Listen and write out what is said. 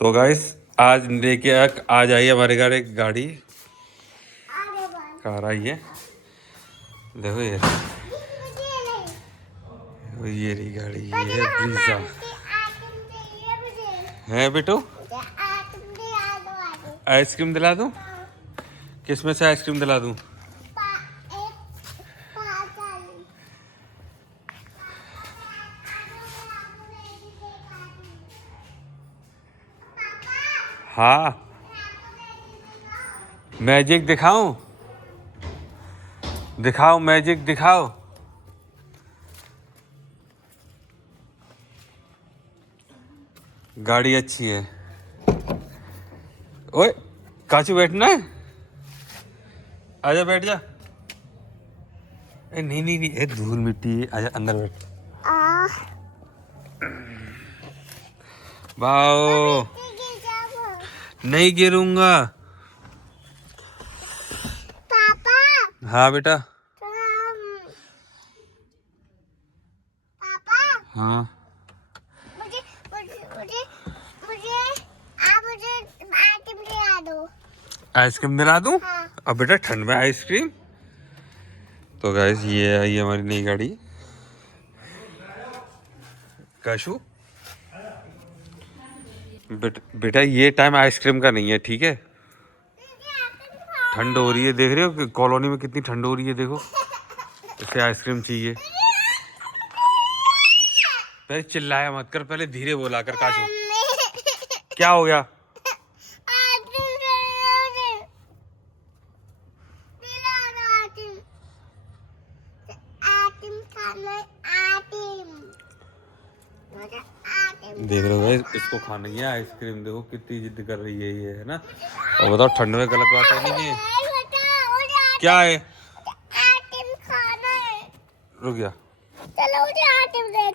तो गाइस आज लेके आज आई हमारे घर एक गाड़ी कार आई है। देखो ये रही गाड़ी, ये है ब्रीजा। है बेटो, आइसक्रीम दिला दूं? किस में से आइसक्रीम दिला दूं? हाँ, मैजिक दिखाऊं? दिखाओ मैजिक दिखाओ। गाड़ी अच्छी है। ओए काचू बैठना है, आजा बैठ जा। ए नहीं नहीं नहीं, ए धूल मिट्टी, आजा अंदर बैठ। वाओ, नहीं गिरूंगा। पापा हाँ बेटा। पापा हाँ मुझे मुझे मुझे मुझे आप मुझे आइसक्रीम दिला दो। आइसक्रीम दिला दूं? हाँ। अब बेटा ठंड में आइसक्रीम। तो गाइस ये आई हमारी नई गाड़ी काशू। बेटा ये टाइम आइसक्रीम का नहीं है, ठीक है? ठंड हो रही है, देख रहे हो कि कॉलोनी में कितनी ठंड हो रही है, देखो। इसे आइसक्रीम चाहिए। पहले चिल्लाया मत कर, पहले धीरे बोला कर काशू। क्या हो गया? देख रहे हो गाइस, इसको खाना ही है आइसक्रीम। देखो कितनी जिद कर रही है ये, है ना? और बताओ ठंड में गलत बात है नहीं ये? क्या है? आइसक्रीम खाना है। रुक जा। चलो मुझे आइसक्रीम दे